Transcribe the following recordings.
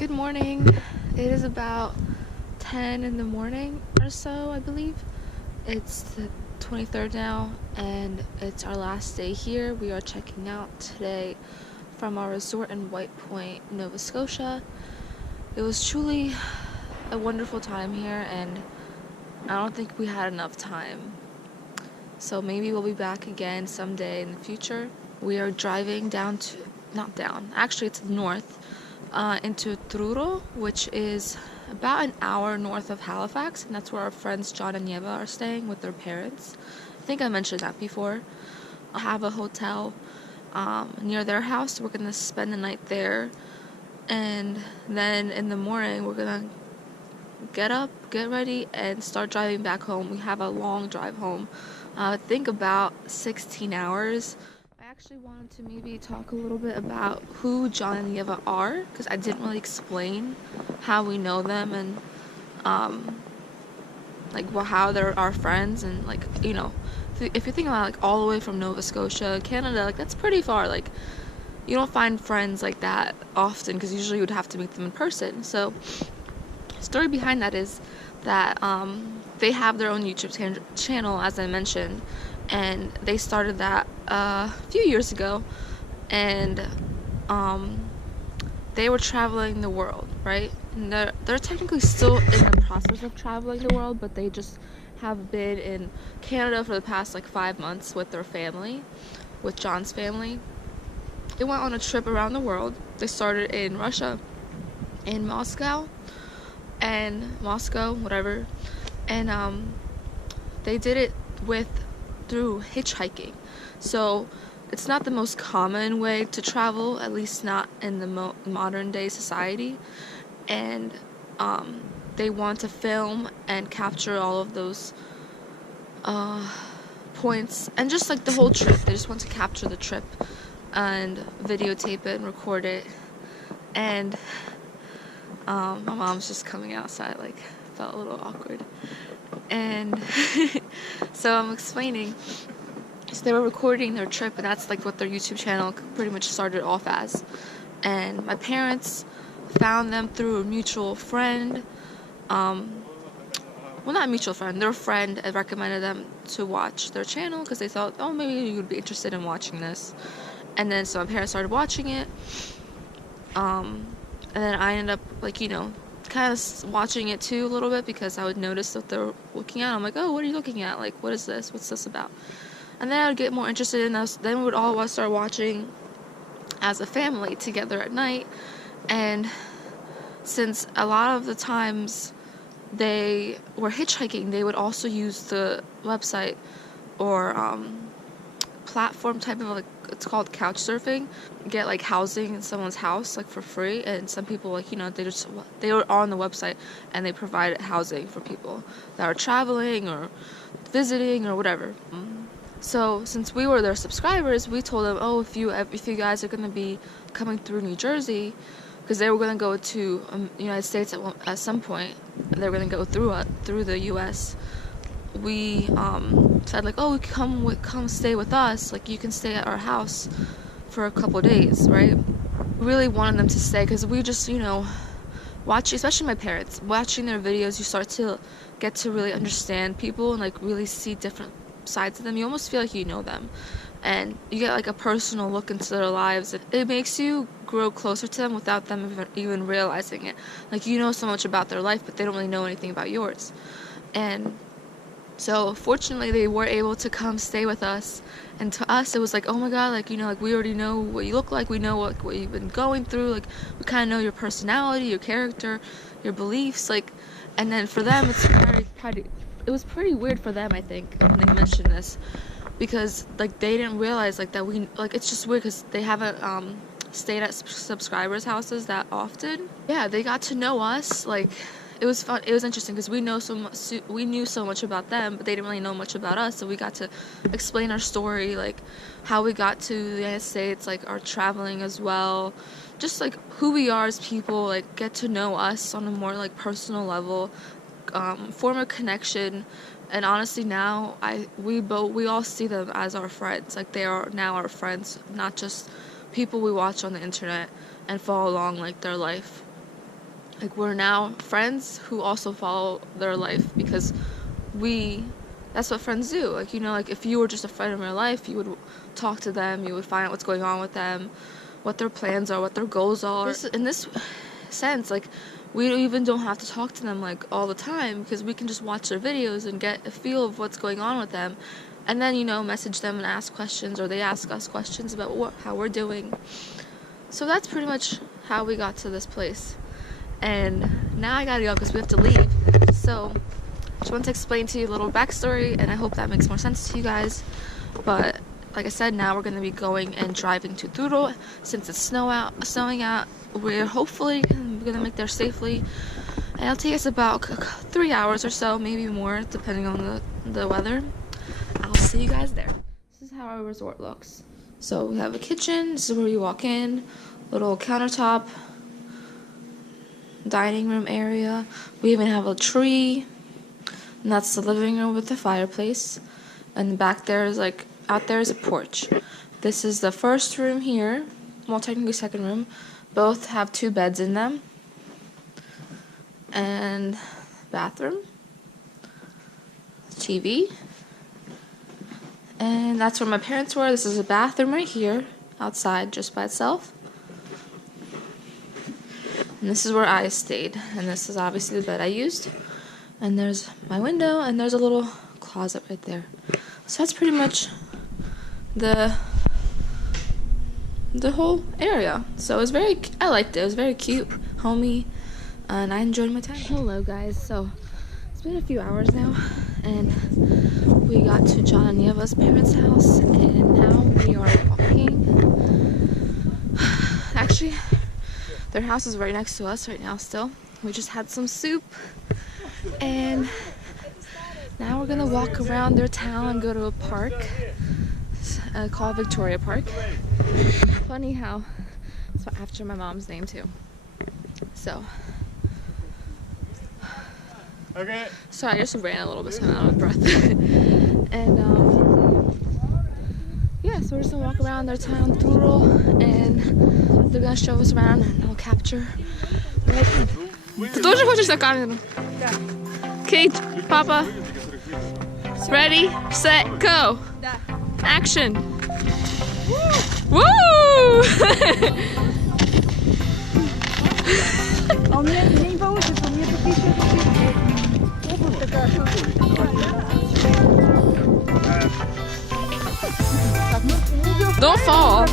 Good morning. It is about 10 in the morning or so, I believe. It's the 23rd now, and it's our last day here. We are checking out today from our resort in White Point, Nova Scotia. It was truly a wonderful time here, and I don't think we had enough time. So maybe we'll be back again someday in the future. We are driving not down, actually it's north, into Truro, which is about an hour north of Halifax, and that's where our friends John and Yeva are staying with their parents. I think I mentioned that before. I have a hotel near their house. We're going to spend the night there, and then in the morning we're going to get up, get ready, and start driving back home. We have a long drive home. I think about 16 hours. I actually wanted to maybe talk a little bit about who John and Yeva are, because I didn't really explain how we know them and how they're our friends, and if you think about all the way from Nova Scotia, Canada, that's pretty far. You don't find friends like that often, because usually you would have to meet them in person. So the story behind that is that they have their own YouTube channel, as I mentioned, and they started that a few years ago, and they were traveling the world, right? And they're technically still in the process of traveling the world, but they just have been in Canada for the past 5 months with their family, with John's family. They went on a trip around the world. They started in Russia, in Moscow, whatever, and they did it through hitchhiking. So it's not the most common way to travel, at least not in the modern day society, and they want to film and capture all of those points, and just the whole trip. They just want to capture the trip and videotape it and record it. And my mom's just coming outside, felt a little awkward. And so I'm explaining. So they were recording their trip, and that's what their YouTube channel pretty much started off as. And my parents found them through a mutual friend. Well, not a mutual friend, their friend had recommended them to watch their channel, because they thought, oh, maybe you would be interested in watching this. And then so my parents started watching it. And then I ended up, kind of watching it too a little bit, because I would notice what they're looking at. I'm like, oh, what are you looking at? What is this? What's this about? And then I would get more interested in this. Then we would all start watching as a family together at night. And since a lot of the times they were hitchhiking, they would also use the website or platform type of it's called couch surfing, get housing in someone's house for free. And some people they were on the website and they provided housing for people that are traveling or visiting or whatever. So since we were their subscribers, we told them, oh, if you guys are going to be coming through New Jersey, because they were going to go to the United States at some point, they were going to go through the U.S. We said oh, come stay with us. You can stay at our house for a couple days, right? Really wanted them to stay, because we just watching, especially my parents, watching their videos, you start to get to really understand people and really see different sides of them. You almost feel like you know them, and you get a personal look into their lives, and it makes you grow closer to them without them even realizing it. You know so much about their life, but they don't really know anything about yours. And so fortunately they were able to come stay with us, and to us it was oh my god, we already know what you look like, we know what you've been going through, we kind of know your personality, your character, your beliefs, and then for them it was pretty weird for them, I think, when they mentioned this, because they didn't realize that we it's just weird, because they haven't stayed at subscribers' houses that often. Yeah, they got to know us. It was fun. It was interesting, because we knew so much about them, but they didn't really know much about us. So we got to explain our story, how we got to the United States, our traveling as well, just who we are as people, get to know us on a more personal level, form a connection. And honestly, now we all see them as our friends. They are now our friends, not just people we watch on the internet and follow along their life. like we're now friends who also follow their life, because that's what friends do. Like, you know, like if you were just a friend in real life, you would talk to them, you would find out what's going on with them, what their plans are, what their goals are. In this sense, like, we even don't have to talk to them like all the time, because we can just watch their videos and get a feel of what's going on with them, and then, you know, message them and ask questions, or they ask us questions about how we're doing. So that's pretty much how we got to this place. And now I gotta go because we have to leave. So just want to explain to you a little backstory, and I hope that makes more sense to you guys. But like I said, now we're gonna be going and driving to Duro since it's snowing out. We're hopefully gonna make there safely, and it'll take us about 3 hours or so, maybe more, depending on the weather. I'll see you guys there. This is how our resort looks. So we have a kitchen. This is where you walk in. Little countertop, dining room area. We even have a tree, and that's the living room with the fireplace. And back there is out there is a porch. This is the first room here. Well, technically second room. Both have 2 beds in them. And bathroom, TV. And that's where my parents were. This is a bathroom right here, outside, just by itself. And this is where I stayed. And this is obviously the bed I used. And there's my window, and there's a little closet right there. So that's pretty much the whole area. So it was I liked it. It was very cute, homey, and I enjoyed my time. Hello, guys. So it's been a few hours now, and we got to John and Yeva's parents' house, and now we are walking. Actually, their house is right next to us right now still. We just had some soup, and now we're gonna walk around their town and go to a park called Victoria Park. Funny how it's after my mom's name too. So okay. Sorry, I just ran a little bit so I'm out of breath. And yeah, so we're just gonna walk around their town, Duro, and they're gonna show us around, and I'll capture what I can. Ты тоже хочешь на камеру? Okay, Papa. Ready, set, go. Action. Woo! Don't fall.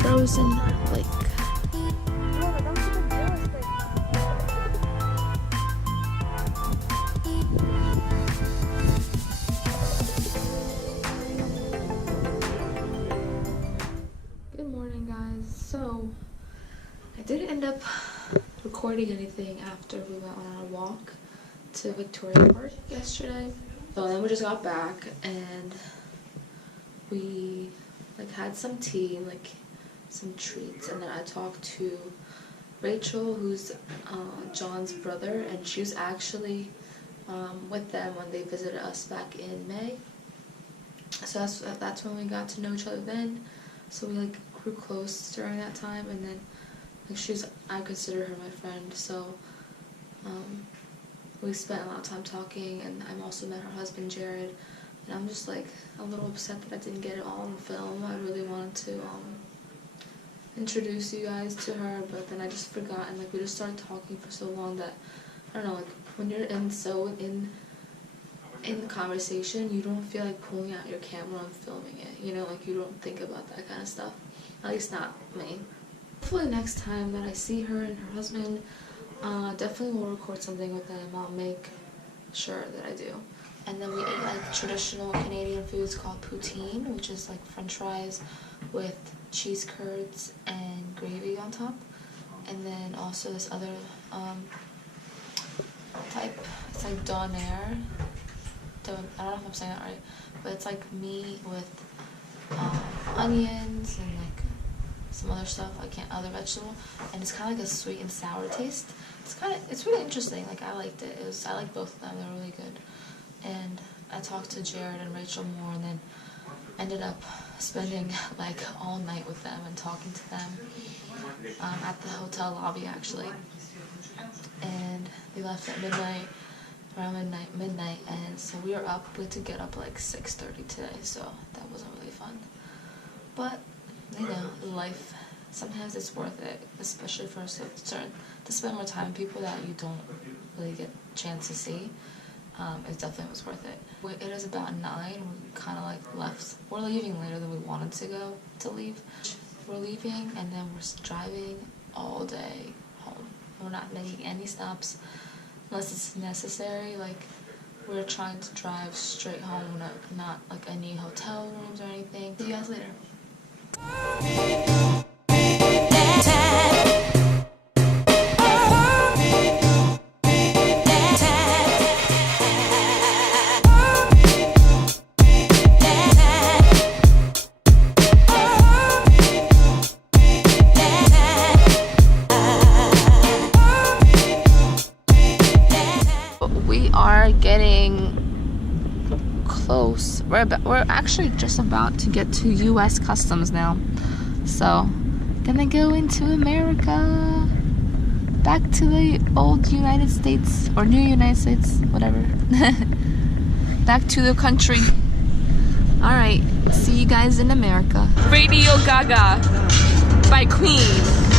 Frozen lake. Good morning, guys. So I didn't end up recording anything after we went on our walk to Victoria Park yesterday. So then we just got back, and we like had some tea and like some treats, and then I talked to Rachel, who's John's brother, and she was actually with them when they visited us back in May. So that's when we got to know each other then. So we like grew close during that time, and then like I consider her my friend. So we spent a lot of time talking, and I've also met her husband Jared, and I'm just like a little upset that I didn't get it all on film. I really wanted to introduce you guys to her, but then I just forgot, and like we just started talking for so long that I don't know, like when you're in the conversation, you don't feel like pulling out your camera and filming it, you know, like you don't think about that kind of stuff, at least not me. Hopefully next time that I see her and her husband, definitely will record something with them. I'll make sure that I do. And then we ate like traditional Canadian foods called poutine, which is like french fries with cheese curds and gravy on top. And then also this other type, it's like donair. I don't know if I'm saying that right, but it's like meat with onions and like some other stuff, other vegetable, and it's kind of like a sweet and sour taste. It's really interesting. Like I liked it. I liked both of them. They're really good. And I talked to Jared and Rachel more, and then ended up spending like all night with them and talking to them at the hotel lobby actually. And we left at midnight, around midnight, and so we were up. We had to get up like 6:30 today, so that wasn't really fun. But you know, life, sometimes it's worth it, especially for to spend more time with people that you don't really get a chance to see. It definitely was worth it. It is about 9. We kind of like left. We're leaving later than we wanted to leave. We're leaving, and then we're driving all day home. We're not making any stops unless it's necessary. Like we're trying to drive straight home, not like any hotel rooms or anything. See you guys later. We are getting close. We're actually just about to get to U.S. Customs now. So, gonna go into America. Back to the old United States, or new United States, whatever. Back to the country. Alright, see you guys in America. Radio Gaga by Queen.